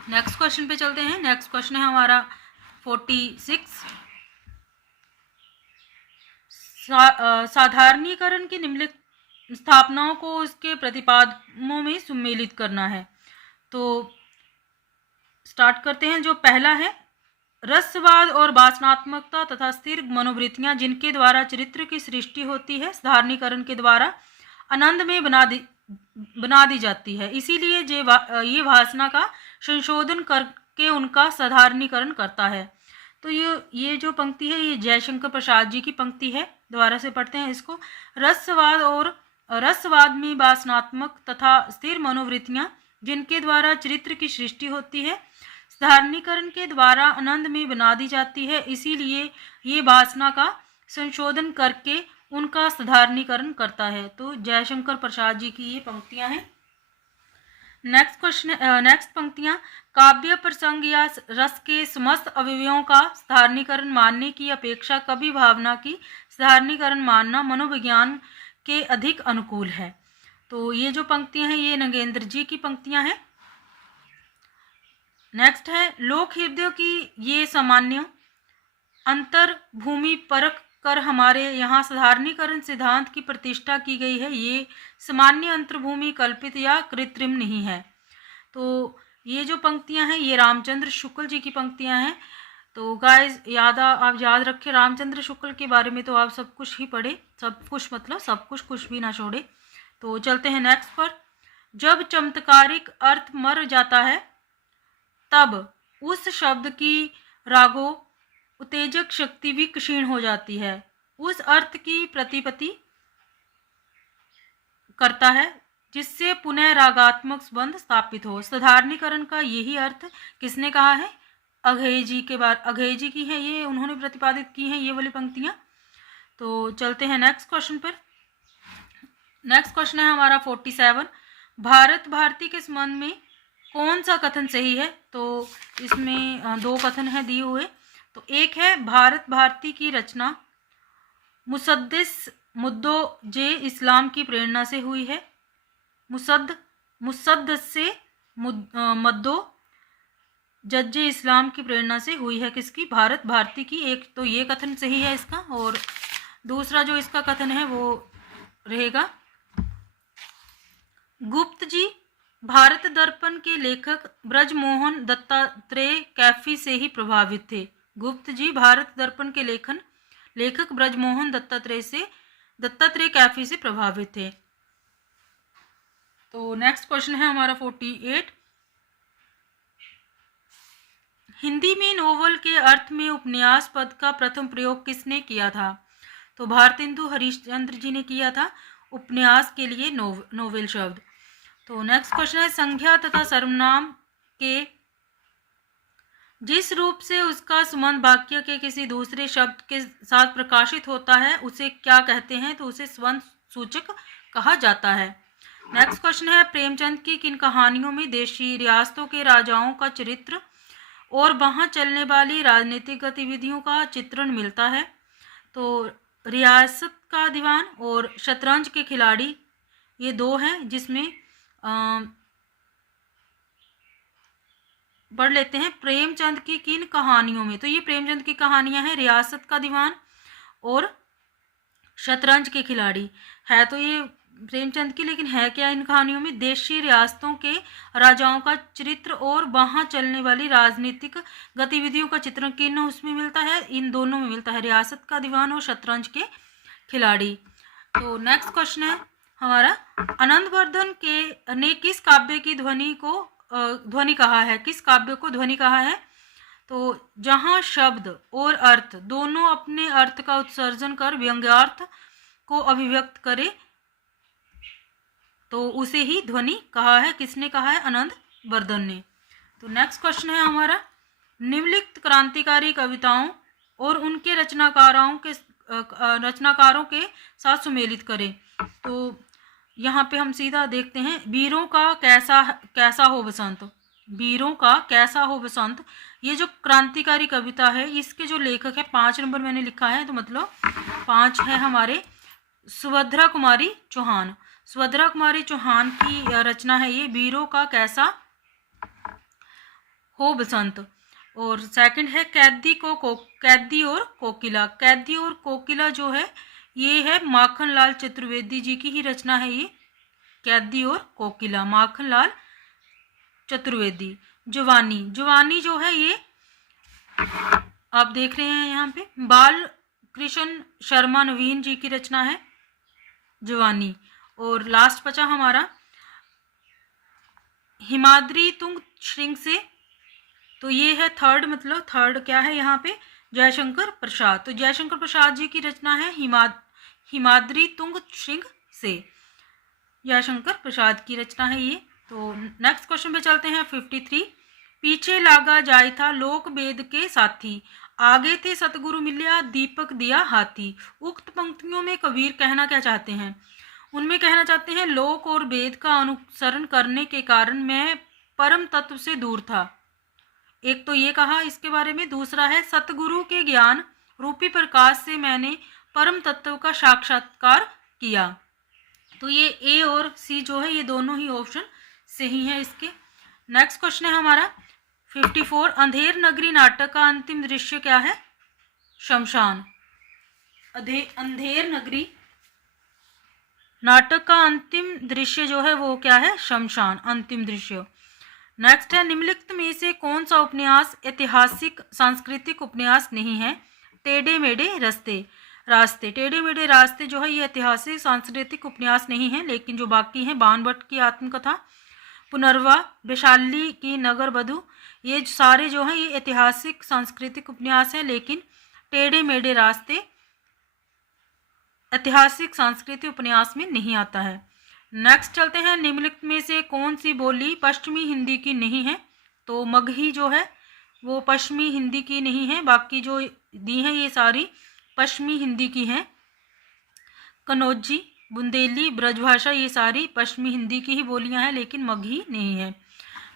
नेक्स्ट क्वेश्चन पे चलते हैं। नेक्स्ट क्वेश्चन है हमारा 46। साधारणीकरण की निम्नलिखित स्थापनाओं को उसके प्रतिपादकों में सम्मिलित करना है। तो स्टार्ट करते हैं। जो पहला है, रसवाद और वासनात्मकता तथा स्थिर मनोवृत्तियां जिनके द्वारा चरित्र की सृष्टि होती है साधारणीकरण के द्वारा आनंद में बना दी जाती है। इसीलिए ये वासना का संशोधन करके उनका साधारणीकरण करता है। तो ये जो पंक्ति है ये जयशंकर प्रसाद जी की पंक्ति है। दोबारा से पढ़ते हैं इसको। रसवाद में वासनात्मक तथा स्थिर मनोवृत्तियां जिनके द्वारा चरित्र की सृष्टि होती है साधारणीकरण के द्वारा आनंद में बना दी जाती है। इसीलिए ये वासना का संशोधन करके उनका साधारणीकरण करता है। तो जयशंकर प्रसाद जी की ये पंक्तियां हैं। नेक्स्ट पंक्तियां। काव्य प्रसंग या रस के समस्त अवयवों का साधारणीकरण मानने की अपेक्षा कवि भावना की साधारणीकरण मानना मनोविज्ञान के अधिक अनुकूल है। तो ये जो पंक्तियां हैं ये नगेंद्र जी की पंक्तियां हैं। नेक्स्ट है, लोक हृदयों की ये सामान्य अंतर भूमि परख कर हमारे यहाँ साधारणीकरण सिद्धांत की प्रतिष्ठा की गई है। ये सामान्य अंतर्भूमि कल्पित या कृत्रिम नहीं है। तो ये जो पंक्तियां हैं ये रामचंद्र शुक्ल जी की पंक्तियां हैं। तो गाइस आप याद रखें, रामचंद्र शुक्ल के बारे में तो आप सब कुछ ही पढ़े, सब कुछ मतलब सब कुछ भी ना छोड़े। तो चलते हैं नेक्स्ट पर। जब चमत्कारिक अर्थ मर जाता है तब उस शब्द की रागो उत्तेजक शक्ति भी क्षीण हो जाती है, उस अर्थ की प्रतिपत्ति करता है जिससे पुनः रागात्मक संबंध स्थापित हो। साधारणीकरण का यही अर्थ किसने कहा है? अघेय जी की है ये, उन्होंने प्रतिपादित की हैं ये वाली पंक्तियां। तो चलते हैं नेक्स्ट क्वेश्चन पर। नेक्स्ट क्वेश्चन है हमारा 47। भारत भारती के संबंध में कौन सा कथन सही है? तो इसमें दो कथन है दिए हुए। तो एक है, भारत भारती की रचना मुसद्दिस मुद्दो जे इस्लाम की प्रेरणा से हुई है। मुसद्द मुसद्दस से मद्दो जज्ज इस्लाम की प्रेरणा से हुई है। किसकी? भारत भारती की। एक तो ये कथन सही है इसका, और दूसरा जो इसका कथन है वो रहेगा गुप्त जी भारत दर्पण के लेखक ब्रजमोहन दत्तात्रेय कैफी से ही प्रभावित थे। गुप्त जी भारत दर्पण के लेखक ब्रजमोहन दत्तात्रेय कैफी से प्रभावित थे। तो नेक्स्ट क्वेश्चन है हमारा 48। हिंदी में नोवेल के अर्थ में उपन्यास पद का प्रथम प्रयोग किसने किया था? तो भारतेंदु हरिश्चंद्र जी ने किया था उपन्यास के लिए नोवेल शब्द। तो नेक्स्ट क्वेश्चन है संज्ञा तथा सर्वनाम के जिस रूप से उसका संबंध वाक्य के किसी दूसरे शब्द के साथ प्रकाशित होता है उसे क्या कहते हैं? तो उसे संबंध सूचक कहा जाता है। नेक्स्ट क्वेश्चन है प्रेमचंद की किन कहानियों में देशी रियासतों के राजाओं का चरित्र और वहां चलने वाली राजनीतिक गतिविधियों का चित्रण मिलता है? तो रियासत का दीवान और शतरंज के खिलाड़ी ये दो हैं जिसमें पढ़ लेते हैं प्रेमचंद की किन कहानियों में। तो ये प्रेमचंद की कहानियां हैं रियासत का दीवान और शतरंज के खिलाड़ी। है तो ये प्रेमचंद की, लेकिन है क्या इन कहानियों में? देशी रियासतों के राजाओं का चरित्र और वहां चलने वाली राजनीतिक गतिविधियों का चित्रण किन उसमें मिलता है? इन दोनों में मिलता है, रियासत का दीवान और शतरंज के खिलाड़ी। तो नेक्स्ट क्वेश्चन है हमारा आनंदवर्धन के ने किस काव्य की ध्वनि कहा है? किस काव्य को ध्वनि कहा है? तो जहां शब्द और अर्थ दोनों अपने अर्थ का उत्सर्जन कर व्यंग्यार्थ को अभिव्यक्त करे तो उसे ही ध्वनि कहा है। किसने कहा है? आनंदवर्धन ने। तो नेक्स्ट क्वेश्चन है हमारा निम्नलिखित क्रांतिकारी कविताओं और उनके रचनाकारों के साथ सुमेलित करें। तो यहाँ पे हम सीधा देखते हैं वीरों का कैसा हो बसंत। वीरों का कैसा हो बसंत ये जो क्रांतिकारी कविता है इसके जो लेखक है 5 नंबर मैंने लिखा है, तो मतलब 5 है हमारे सुभद्रा कुमारी चौहान। सुभद्रा कुमारी चौहान की रचना है ये वीरों का कैसा हो बसंत। और सेकंड है कैदी और कोकिला। कैदी और कोकिला जो है ये है माखनलाल चतुर्वेदी जी की ही रचना है ये। कैदी और कोकिला माखनलाल चतुर्वेदी। जवानी जो है ये आप देख रहे हैं यहाँ पे बाल कृष्ण शर्मा नवीन जी की रचना है जवानी। और लास्ट बचा हमारा हिमाद्री तुंग श्रृंग से, तो ये है थर्ड क्या है यहाँ पे? जयशंकर प्रसाद। तो जयशंकर प्रसाद जी की रचना है हिमाद्री तुंग श्रृंग से, जयशंकर प्रसाद की रचना है ये। तो नेक्स्ट क्वेश्चन पे चलते हैं 53। पीछे लागा जाय था लोक वेद के साथी, आगे थे सतगुरु मिल्या दीपक दिया हाथी। उक्त पंक्तियों में कबीर कहना क्या चाहते हैं? उनमें कहना चाहते हैं लोक और वेद का अनुसरण करने के कारण मैं परम तत्व से दूर था। एक तो ये कहा इसके बारे में। दूसरा है सतगुरु के ज्ञान रूपी प्रकाश से मैंने परम तत्व का साक्षात्कार किया। तो ये ए और सी जो है ये दोनों ही ऑप्शन सही है इसके। नेक्स्ट क्वेश्चन है हमारा 54। अंधेर नगरी नाटक का अंतिम दृश्य क्या है? शमशान। अंधेर नगरी नाटक का अंतिम दृश्य जो है वो क्या है? शमशान, अंतिम दृश्य। नेक्स्ट है निम्नलिखित में से कौन सा उपन्यास ऐतिहासिक सांस्कृतिक उपन्यास नहीं है? टेढ़े मेढ़े रास्ते। टेढ़े मेढ़े रास्ते जो है ये ऐतिहासिक सांस्कृतिक उपन्यास नहीं है, लेकिन जो बाकी हैं बाणभट्ट की आत्मकथा, पुनर्वा, वैशाली की नगर वधु, ये सारे जो हैं ये ऐतिहासिक सांस्कृतिक उपन्यास हैं, लेकिन टेढ़े मेढ़े रास्ते ऐतिहासिक सांस्कृतिक उपन्यास में नहीं आता है। नेक्स्ट चलते हैं निम्नलिखित में से कौन सी बोली पश्चिमी हिंदी की नहीं है? तो मगही जो है वो पश्चिमी हिंदी की नहीं है, बाकी जो दी हैं ये सारी पश्चिमी हिंदी की हैं। कनौजी, बुंदेली, ब्रजभाषा ये सारी पश्चिमी हिंदी की ही बोलियां हैं, लेकिन मगही नहीं है।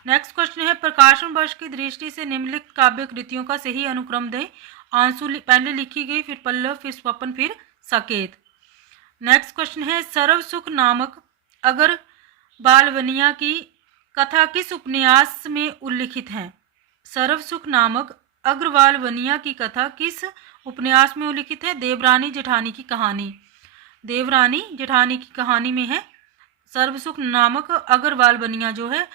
नेक्स्ट क्वेश्चन है प्रकाशन वर्ष की दृष्टि से निम्नलिखित काव्य कृतियों का सही अनुक्रम दें। आंसू पहले लिखी गई, फिर पल्लव, फिर स्वपन, फिर साकेत। नेक्स्ट क्वेश्चन है सर्व सुख नामक अगर बालवनिया की कथा किस उपन्यास में उल्लिखित है? सर्वसुख नामक अग्रवाल वनिया की कथा किस उपन्यास में उल्लिखित है? देवरानी जेठानी की कहानी। देवरानी जेठानी की कहानी में है। सर्वसुख नामक अग्रवाल बनिया जो है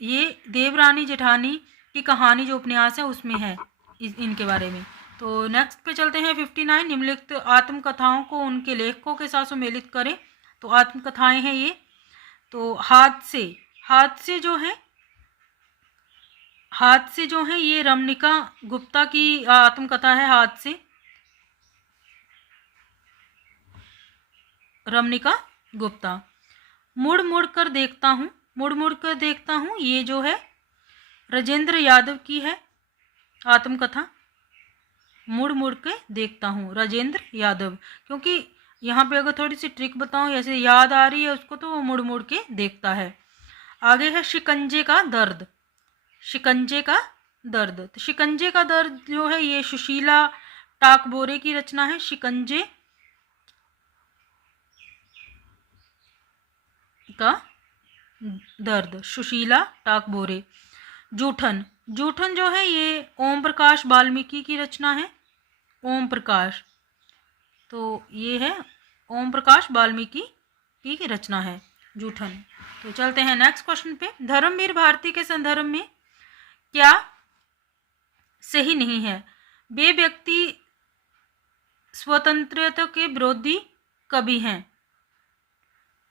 ये देवरानी जेठानी की कहानी जो उपन्यास है उसमें है इनके बारे में। तो नेक्स्ट पे चलते हैं 59। निम्नलिखित आत्मकथाओं को उनके लेखकों के साथ सम्मिलित करें। तो आत्मकथाएं हैं ये। तो हादसे जो है ये रमणिका गुप्ता की आत्मकथा है। हादसे रमणिका गुप्ता। मुड़ मुड़ कर देखता हूँ ये जो है राजेंद्र यादव की है आत्मकथा। मुड़ मुड़ के देखता हूँ राजेंद्र यादव, क्योंकि यहाँ पे अगर थोड़ी सी ट्रिक बताऊँ ऐसे याद आ रही है उसको तो वो मुड़ मुड़ के देखता है। आगे है शिकंजे का दर्द। तो शिकंजे का दर्द जो है ये सुशीला टाकबोरे की रचना है। शिकंजे का दर्द, सुशीला टाकबोरे। जूठन जो है ये ओम प्रकाश वाल्मीकि की रचना है। ओम प्रकाश, तो ये है ओम प्रकाश वाल्मीकि की रचना है जूठन। तो चलते हैं नेक्स्ट क्वेश्चन पे। धर्मवीर भारती के संदर्भ में क्या सही नहीं है? वे व्यक्ति स्वतंत्रता के विरोधी कवि हैं।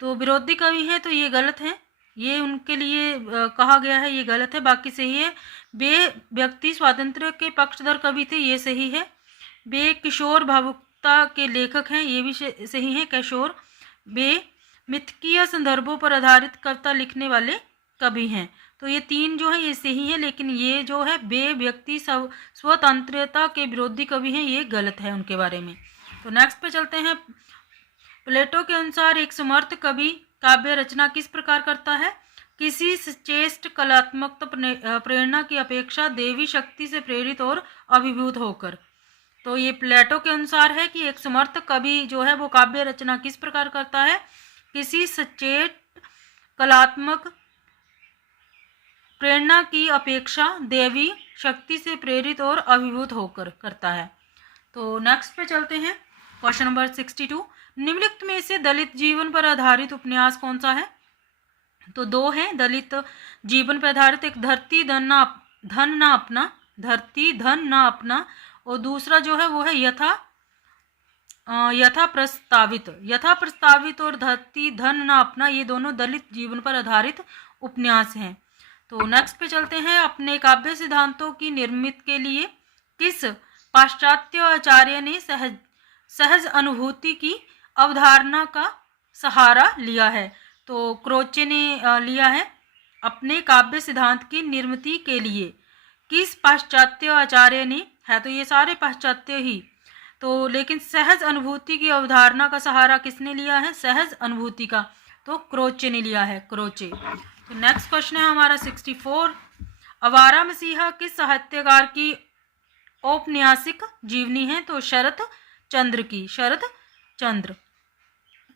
तो विरोधी कवि हैं तो ये गलत है, ये उनके लिए कहा गया है, ये गलत है। बाकी सही है। वे व्यक्ति स्वातंत्र्य के पक्षधर कवि थे, ये सही है। वे किशोर भावुकता के लेखक हैं, ये भी सही है किशोर। वे मिथकीय संदर्भों पर आधारित कविता लिखने वाले कवि हैं। तो ये तीन जो है ये सही है, लेकिन ये जो है वे व्यक्ति स्वतंत्रता के विरोधी कवि हैं, ये गलत है उनके बारे में। तो नेक्स्ट पे चलते हैं। प्लेटो के अनुसार एक समर्थ कवि काव्य रचना किस प्रकार करता है? किसी श्रेष्ठ कलात्मक प्रेरणा की अपेक्षा देवी शक्ति से प्रेरित और अभिभूत होकर। तो ये प्लेटो के अनुसार है कि एक समर्थ कवि जो है वो काव्य रचना किस प्रकार करता है? किसी श्रेष्ठ कलात्मक प्रेरणा की अपेक्षा देवी शक्ति से प्रेरित और अभिभूत होकर करता है। तो नेक्स्ट पे चलते हैं क्वेश्चन नंबर 62। निम्नलिखित में से दलित जीवन पर आधारित उपन्यास कौन सा है? तो दो हैं दलित जीवन पर आधारित। एक धरती धन ना अपना, और दूसरा जो है वो है यथा प्रस्तावित और धरती धन ना अपना, ये दोनों दलित जीवन पर आधारित उपन्यास हैं। तो नेक्स्ट पे चलते हैं। अपने काव्य सिद्धांतों की निर्मित के लिए किस पाश्चात्य आचार्य ने सहज अनुभूति की अवधारणा का सहारा लिया है? तो क्रोचे ने लिया है। अपने काव्य सिद्धांत की निर्मित के लिए किस पाश्चात्य आचार्य ने, है तो ये सारे पाश्चात्य ही, तो लेकिन सहज अनुभूति की अवधारणा का सहारा किसने लिया है? सहज अनुभूति का, तो क्रोचे ने लिया है, क्रोचे। तो नेक्स्ट क्वेश्चन है हमारा 64। आवारा मसीहा किस साहित्यकार की औपन्यासिक जीवनी है? तो शरत चंद्र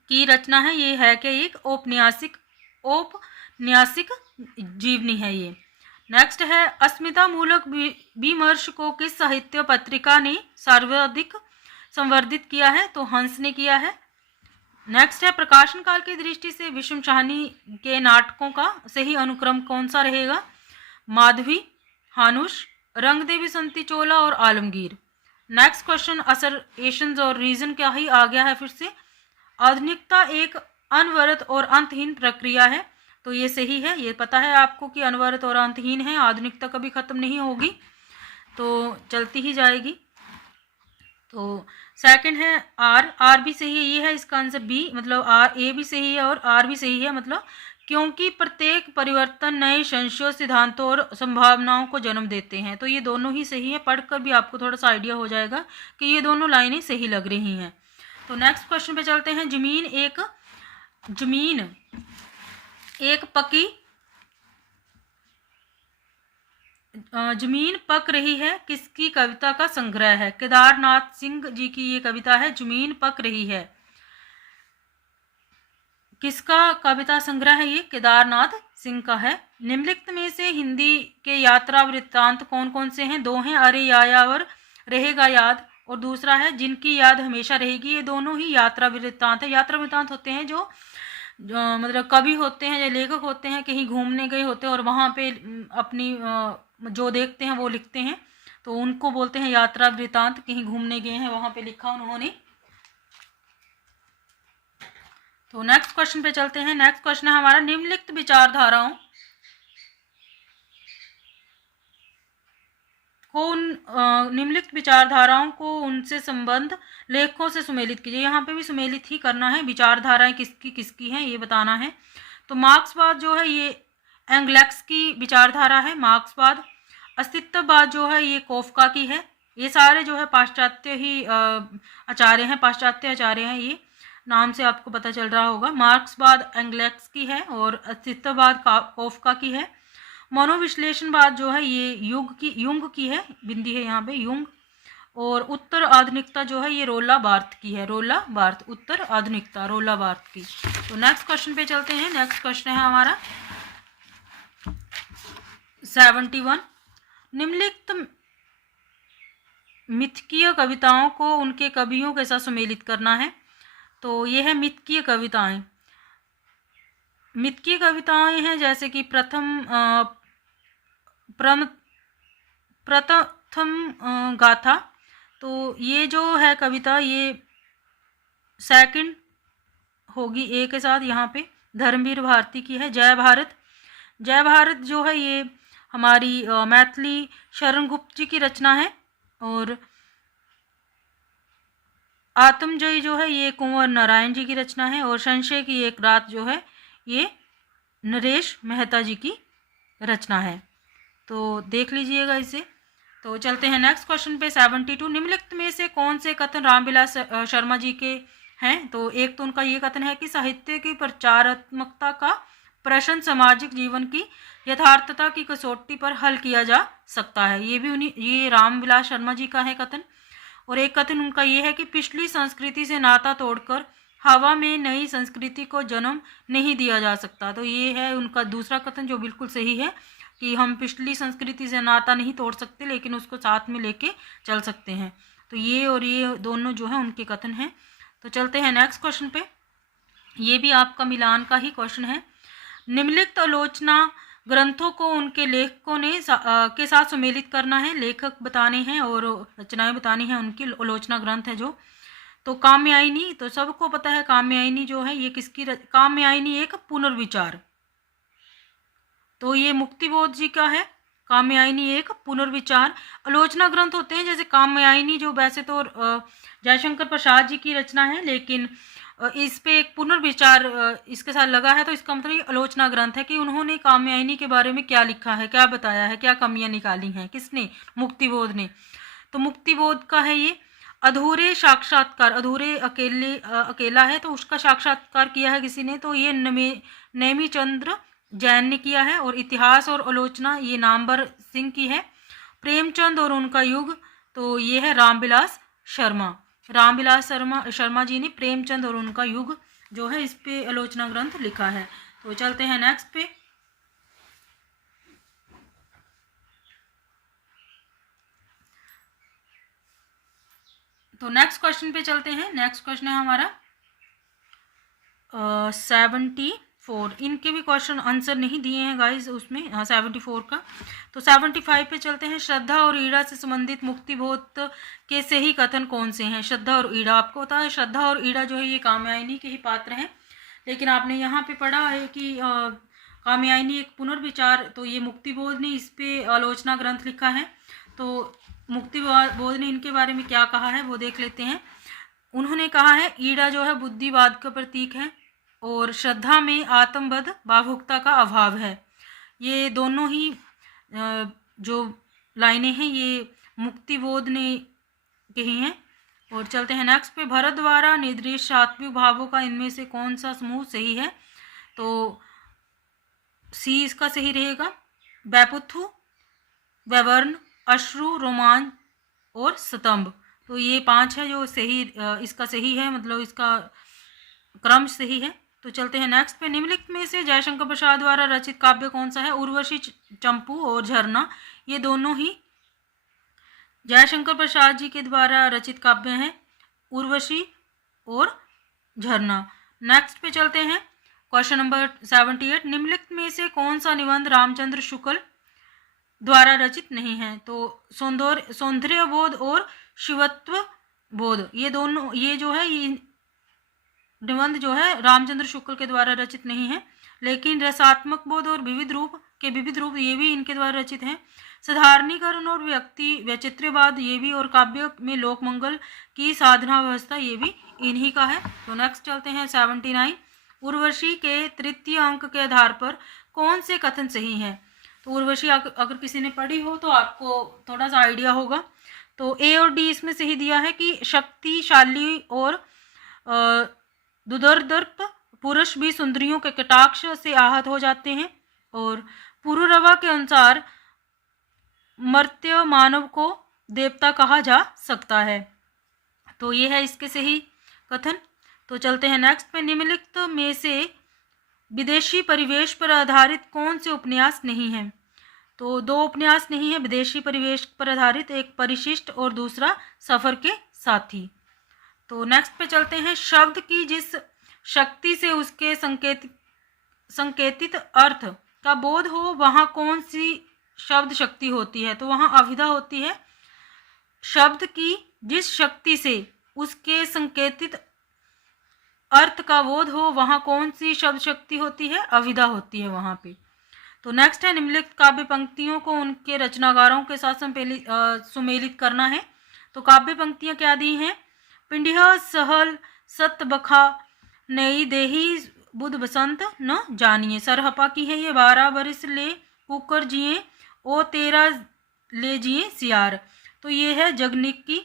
की रचना है। ये है कि एक औपन्यासिक जीवनी है ये। नेक्स्ट है अस्मिता मूलक विमर्श को किस साहित्य पत्रिका ने सर्वाधिक संवर्धित किया है? तो हंस ने किया है। नेक्स्ट है प्रकाशन काल की दृष्टि से विषम शाहनी के नाटकों का सही अनुक्रम कौन सा रहेगा? माधवी, हानुश, रंगदेवी संती चोला और आलमगीर। नेक्स्ट क्वेश्चन असरएशंस और रीजन क्या ही आ गया है फिर से। आधुनिकता एक अनवरत और अंतहीन प्रक्रिया है, तो ये सही है। ये पता है आपको कि अनवरत और अंतहीन है, आधुनिकता कभी खत्म नहीं होगी, तो चलती ही जाएगी। तो सेकंड है आर भी सही है, ये है इसका आंसर बी, मतलब ए भी सही है और आर भी सही है, मतलब क्योंकि प्रत्येक परिवर्तन नए संशयों, सिद्धांतों और संभावनाओं को जन्म देते हैं। तो ये दोनों ही सही है, पढ़कर भी आपको थोड़ा सा आइडिया हो जाएगा कि ये दोनों लाइनें सही लग रही हैं। तो नेक्स्ट क्वेश्चन पे चलते हैं। जमीन पक रही है किसकी कविता का संग्रह है? केदारनाथ सिंह जी की ये कविता है, जमीन पक रही है। किसका कविता संग्रह है ये? केदारनाथ सिंह का है। निम्नलिखित में से हिंदी के यात्रा वृत्तांत कौन कौन से हैं? 2 हैं, अरे यायावर रहेगा याद, और दूसरा है जिनकी याद हमेशा रहेगी। ये दोनों ही यात्रा वृत्तांत है। यात्रा वृत्तांत होते हैं जो मतलब कवि होते हैं या लेखक होते हैं, कहीं घूमने गए होते हैं और वहाँ पे अपनी जो देखते हैं वो लिखते हैं, तो उनको बोलते हैं यात्रा वृत्तांत। कहीं घूमने गए हैं, वहाँ पे लिखा उन्होंने। तो नेक्स्ट क्वेश्चन पे चलते हैं। नेक्स्ट क्वेश्चन है हमारा, निम्नलिखित विचारधाराओं को निम्नलिखित विचारधाराओं को उनसे संबंध लेखकों से सुमेलित कीजिए। यहाँ पे भी सुमेलित ही करना है, विचारधाराएं किसकी किसकी हैं ये बताना है। तो मार्क्सवाद जो है ये एंगलेक्स की विचारधारा है, मार्क्सवाद। अस्तित्ववाद जो है ये कोफका की है। ये सारे जो है पाश्चात्य ही आचार्य हैं, पाश्चात्य आचार्य हैं। ये नाम से आपको पता चल रहा होगा। मार्क्सवाद एंगलेक्स की है और अस्तित्ववाद कोफका की है। मनोविश्लेषणवाद जो है ये युंग की है, बिंदी है यहाँ पे युंग। और उत्तर आधुनिकता जो है ये रोला बार्थ की है, रोला बार्थ, उत्तर आधुनिकता रोला बार्थ की। तो नेक्स्ट क्वेश्चन पे चलते हैं। नेक्स्ट क्वेश्चन है हमारा 71। निम्नलिखित मिथकीय कविताओं को उनके कवियों के साथ सुमेलित करना है। तो ये है मिथकीय कविताएं। मिथकीय कविताएं हैं जैसे कि प्रथम गाथा। तो ये जो है कविता ये सेकंड होगी ए के साथ यहाँ पे, धर्मवीर भारती की है। जय भारत, जय भारत जो है ये हमारी मैथिली शरण गुप्त जी की रचना है। और आत्मजयी जो है ये कुंवर नारायण जी की रचना है। और संशय की एक रात जो है ये नरेश मेहता जी की रचना है। तो देख लीजिएगा इसे। तो चलते हैं नेक्स्ट क्वेश्चन पे 72। निम्नलिखित में से कौन से कथन रामविलास शर्मा जी के हैं? तो एक तो उनका ये कथन है कि साहित्य की प्रचारात्मकता का प्रश्न सामाजिक जीवन की यथार्थता की कसौटी पर हल किया जा सकता है। ये भी ये रामविलास शर्मा जी का है कथन। और एक कथन उनका ये है कि पिछली संस्कृति से नाता तोड़कर हवा में नई संस्कृति को जन्म नहीं दिया जा सकता। तो ये है उनका दूसरा कथन जो बिल्कुल सही है कि हम पिछली संस्कृति से नाता नहीं तोड़ सकते, लेकिन उसको साथ में लेके चल सकते हैं। तो ये और ये दोनों जो है उनके कथन हैं। तो चलते हैं नेक्स्ट क्वेश्चन पे। ये भी आपका मिलान का ही क्वेश्चन है। निम्नलिखित आलोचना ग्रंथों को उनके लेखकों ने के साथ सुमेलित करना है। लेखक बताने हैं और रचनाएं बतानी हैं उनकी, आलोचना ग्रंथ है जो। तो काम्यायनी, तो सबको पता है काम्यायनी जो है ये किसकी काम्यायनी एक पुनर्विचार। तो ये मुक्तिबोध जी का है, काम्यायनी एक पुनर्विचार। आलोचना ग्रंथ होते हैं जैसे काम्यायनी जो वैसे तो जयशंकर प्रसाद जी की रचना है, लेकिन इस पे एक पुनर्विचार इसके साथ लगा है। तो इसका मतलब ये आलोचना ग्रंथ है कि उन्होंने काम्यायनी के बारे में क्या लिखा है, क्या बताया है, क्या कमियां निकाली हैं, किसने? मुक्तिबोध ने। तो मुक्तिबोध का है ये। अधूरे साक्षात्कार, अधूरे अकेला है तो उसका साक्षात्कार किया है किसी ने, तो ये नेमी चंद्र जैन ने किया है। और इतिहास और आलोचना ये नामवर सिंह की है। प्रेमचंद और उनका युग, तो ये है रामविलास शर्मा, रामविलास शर्मा जी ने प्रेमचंद और उनका युग जो है इस पे आलोचना ग्रंथ लिखा है। तो चलते हैं नेक्स्ट पे। तो नेक्स्ट क्वेश्चन पे चलते हैं। नेक्स्ट क्वेश्चन है हमारा 74। इनके भी क्वेश्चन आंसर नहीं दिए हैं गाइस उसमें 74 का। तो 75 पे चलते हैं। श्रद्धा और ईड़ा से संबंधित मुक्तिबोध के सही कथन कौन से हैं? श्रद्धा और ईड़ा, आपको पता है श्रद्धा और ईड़ा जो है ये काम्यायनी के ही पात्र हैं, लेकिन आपने यहाँ पे पढ़ा है कि काम्यायनी एक पुनर्विचार, तो ये मुक्तिबोध ने इस पे आलोचना ग्रंथ लिखा है। तो मुक्तिबोध ने इनके बारे में क्या कहा है वो देख लेते हैं। उन्होंने कहा है ईड़ा जो है बुद्धिवाद का प्रतीक है और श्रद्धा में आत्मबद्ध भावुकता का अभाव है। ये दोनों ही जो लाइनें हैं ये मुक्तिबोध ने कही हैं। और चलते हैं नेक्स्ट पे। भरत द्वारा निर्देशित सात्विक भावों का इनमें से कौन सा समूह सही है? तो सी इसका सही रहेगा। बैपुथु, वैवर्ण, अश्रु, रोमांच और स्तंभ, तो ये 5 है जो सही इसका सही है, मतलब इसका क्रम सही है। तो चलते हैं नेक्स्ट पे। निम्नलिखित में से जयशंकर प्रसाद द्वारा रचित काव्य कौन सा है? उर्वशी, चंपू और झरना, ये दोनों ही जयशंकर प्रसाद जी के द्वारा रचित काव्य हैं, उर्वशी और झरना। नेक्स्ट पे चलते हैं क्वेश्चन नंबर 78। निम्नलिखित में से कौन सा निबंध रामचंद्र शुक्ल द्वारा रचित नहीं है? तो सौंदर्य बोध और शिवत्व बोध, ये दोनों, ये जो है ये निबंध जो है रामचंद्र शुक्ल के द्वारा रचित नहीं है। लेकिन रसात्मक बोध और विविध रूप ये भी इनके द्वारा रचित हैं। साधारणीकरण और व्यक्ति वैचित्र्यवाद ये भी, और काव्य में लोक मंगल की साधना व्यवस्था ये भी इन्हीं का है। तो नेक्स्ट चलते हैं 79। उर्वशी के तृतीय अंक के आधार पर कौन से कथन सही हैं? तो उर्वशी अगर किसी ने पढ़ी हो तो आपको थोड़ा सा आइडिया होगा। तो ए और डी इसमें सही दिया है कि शक्तिशाली और दुर्दर्प पुरुष भी सुंदरियों के कटाक्ष से आहत हो जाते हैं, और पुरुरवा के अनुसार मर्त्य मानव को देवता कहा जा सकता है। तो ये है इसके सही कथन। तो चलते हैं नेक्स्ट पे। निम्नलिखित में से विदेशी परिवेश पर आधारित कौन से उपन्यास नहीं हैं? तो दो उपन्यास नहीं है विदेशी परिवेश पर आधारित, एक परिशिष्ट और दूसरा सफर के साथी। तो नेक्स्ट पे चलते हैं। शब्द की जिस शक्ति से उसके संकेतित अर्थ का बोध हो वहाँ कौन सी शब्द शक्ति होती है? तो वहाँ अभिधा होती है। शब्द की जिस शक्ति से उसके संकेतित अर्थ का बोध हो वहाँ कौन सी शब्द शक्ति होती है? अभिधा होती है वहाँ पे। तो नेक्स्ट है, निम्नलिखित काव्य पंक्तियों को उनके रचनाकारों के साथ सुमेलित करना है। तो काव्य पंक्तियाँ क्या दी हैं? पिंडिया सहल सत बखा नई देही बुध बसंत न जानिए, सरहपा की है ये। 12 बरिस ले कुकर जिए ओ तेरा ले जिए सियार, तो ये है जगनिक की।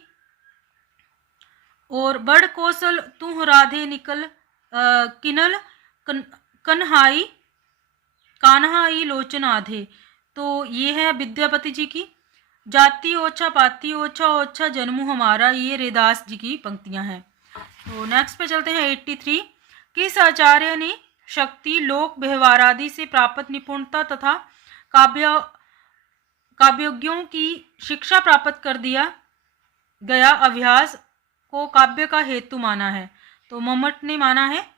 और बड़ कौशल तू राधे निकल किनल कन्हाई कान्हाई लोचन आधे, तो ये है विद्यापति जी की। जाति ओछा पाती ओछा ओछा जन्मू हमारा, ये रेदास जी की पंक्तियां हैं। तो नेक्स्ट पे चलते हैं 83। किस आचार्य ने शक्ति लोक व्यवहार आदि से प्राप्त निपुणता तथा काव्योज्ञों की शिक्षा प्राप्त कर दिया गया अभ्यास को काव्य का हेतु माना है? तो मम्मट ने माना है।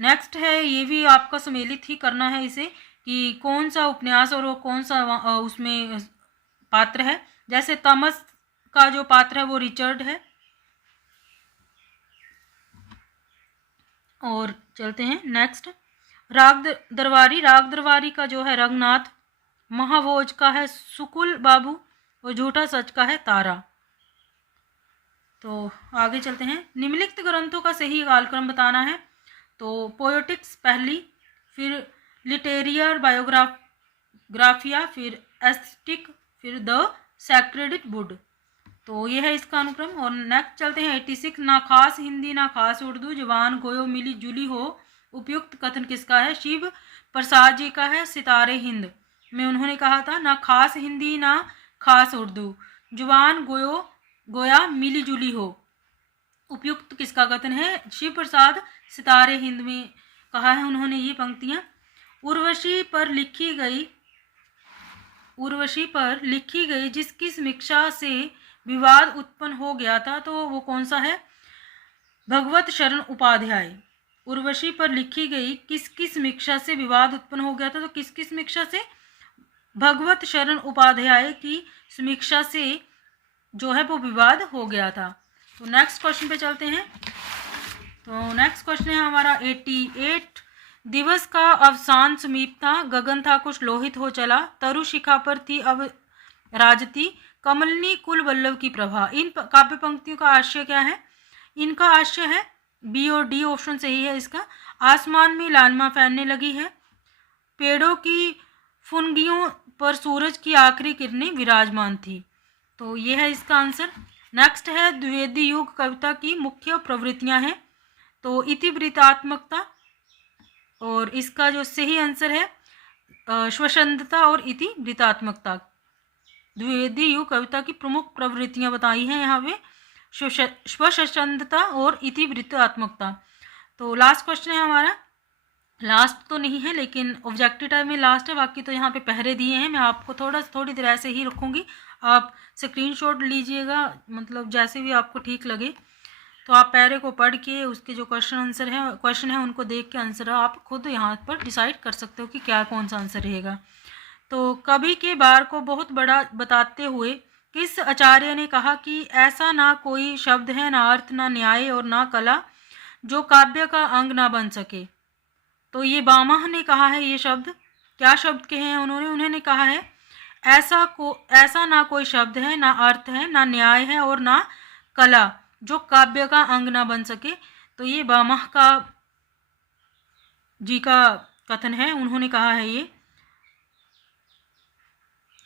नेक्स्ट है, ये भी आपका सम्मिलित ही करना है इसे कि कौन सा उपन्यास और वो कौन सा उसमें पात्र है। जैसे तमस का जो पात्र है वो रिचर्ड है। और चलते हैं नेक्स्ट, राग दरबारी का जो है रंगनाथ, महाभोज का है सुकुल बाबू, और झूठा सच का है तारा। तो आगे चलते हैं। निम्नलिखित ग्रंथों का सही कालक्रम बताना है। तो पोएटिक्स पहली, फिर लिटेरियर बायोग्राफिया, फिर एस्थेटिक, फिर द सैक्रेड वुड। तो ये है इसका अनुक्रम। और नेक्स्ट चलते हैं 86। ना खास हिंदी ना खास उर्दू, जवान गोयो मिली जुली हो, उपयुक्त कथन किसका है? शिव प्रसाद जी का है सितारे हिंद में उन्होंने कहा था ना खास हिंदी ना खास उर्दू, जवान गोया मिली जुली हो, उपयुक्त किसका कथन है? शिव प्रसाद सितारे हिंद में कहा है उन्होंने ये पंक्तियां। उर्वशी पर लिखी गई जिसकी समीक्षा से विवाद उत्पन्न हो गया था, तो वो कौन सा है? भगवत शरण उपाध्याय। उर्वशी पर लिखी गई किसकी समीक्षा से विवाद उत्पन्न हो गया था? तो किसकी समीक्षा से? भगवत शरण उपाध्याय की समीक्षा से जो है वो विवाद हो गया था। तो नेक्स्ट क्वेश्चन पे चलते हैं। तो नेक्स्ट क्वेश्चन है हमारा 88। दिवस का अवसान समीप था, गगन था कुछ लोहित हो चला, तरु शिखा पर थी अब राजती, कमलनी कुल वल्लभ की प्रभा। इन काव्य पंक्तियों का आशय क्या है? इनका आशय है बी और डी ऑप्शन सही है इसका। आसमान में लालिमा फैलने लगी है, पेड़ों की फुनगियों पर सूरज की आखिरी किरणें विराजमान थी। तो ये है इसका आंसर। नेक्स्ट है द्विवेदी युग कविता की मुख्य प्रवृत्तियां हैं। तो इतिवृत्तात्मकता, और इसका जो सही आंसर है स्वच्छंदता और इतिवृत्तात्मकता। द्विवेदी युग कविता की प्रमुख प्रवृत्तियां बताई हैं यहाँ पे, स्वच्छंदता और इतिवृत्तात्मकता। तो लास्ट क्वेश्चन है हमारा, लास्ट तो नहीं है लेकिन ऑब्जेक्टिव टाइप में लास्ट है, बाकी तो यहाँ पे पहरे दिए हैं। मैं आपको थोड़ी देर ऐसे ही रखूँगी, आप स्क्रीनशॉट लीजिएगा, मतलब जैसे भी आपको ठीक लगे। तो आप पहरे को पढ़ के उसके जो क्वेश्चन है उनको देख के आंसर आप खुद यहाँ पर डिसाइड कर सकते हो कि क्या कौन सा आंसर रहेगा। तो कवि के बार को बहुत बड़ा बताते हुए किस आचार्य ने कहा कि ऐसा ना कोई शब्द है, ना अर्थ, ना न्याय और ना कला, जो काव्य का अंग ना बन सके। तो ये बामह ने कहा है ये शब्द। क्या शब्द कहे हैं उन्होंने कहा है ऐसा ना कोई शब्द है, ना अर्थ है, ना न्याय है और ना कला, जो काव्य का अंग ना बन सके। तो ये बामह का जी का कथन है, उन्होंने कहा है ये।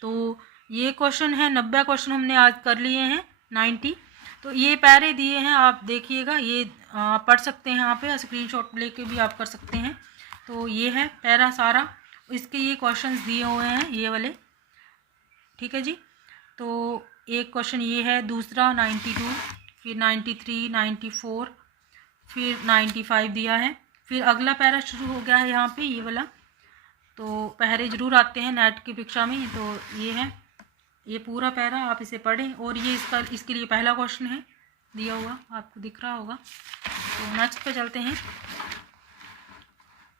तो ये क्वेश्चन है 90 क्वेश्चन हमने आज कर लिए हैं 90। तो ये पैरे दिए हैं, आप देखिएगा, ये पढ़ सकते हैं, यहाँ पे स्क्रीनशॉट लेके भी आप कर सकते हैं। तो ये है पैरा सारा, इसके ये क्वेश्चंस दिए हुए हैं ये वाले, ठीक है जी। तो एक क्वेश्चन ये है, दूसरा 92, फिर 93, 94, फिर 95 दिया है, फिर अगला पैरा शुरू हो गया है यहाँ पे ये वाला। तो पहरे ज़रूर आते हैं नेट की परीक्षा में। तो ये है, ये पूरा पैरा आप इसे पढ़ें, और ये इसके लिए पहला क्वेश्चन है दिया हुआ, आपको दिख रहा होगा। तो नेक्स्ट पे चलते हैं।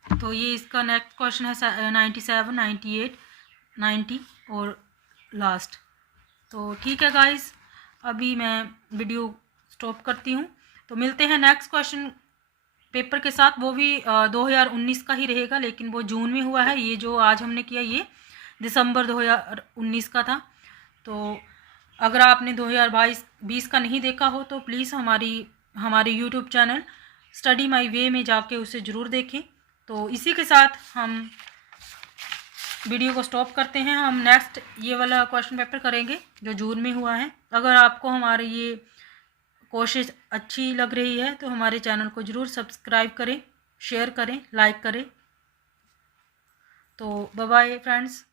तो ये इसका नेक्स्ट क्वेश्चन है 97, 98, 90 और लास्ट। तो ठीक है गाइस, अभी मैं वीडियो स्टॉप करती हूँ। तो मिलते हैं नेक्स्ट क्वेश्चन पेपर के साथ, वो भी 2019 का ही रहेगा, लेकिन वो जून में हुआ है। ये जो आज हमने किया ये दिसंबर 2019 का था। तो अगर आपने 2020 का नहीं देखा हो तो प्लीज़ हमारे यूट्यूब चैनल स्टडी माई वे में जाके उसे ज़रूर देखें। तो इसी के साथ हम वीडियो को स्टॉप करते हैं। हम नेक्स्ट ये वाला क्वेश्चन पेपर करेंगे जो जून में हुआ है। अगर आपको हमारी ये कोशिश अच्छी लग रही है तो हमारे चैनल को ज़रूर सब्सक्राइब करें, शेयर करें, लाइक करें। तो बाय बाय फ्रेंड्स।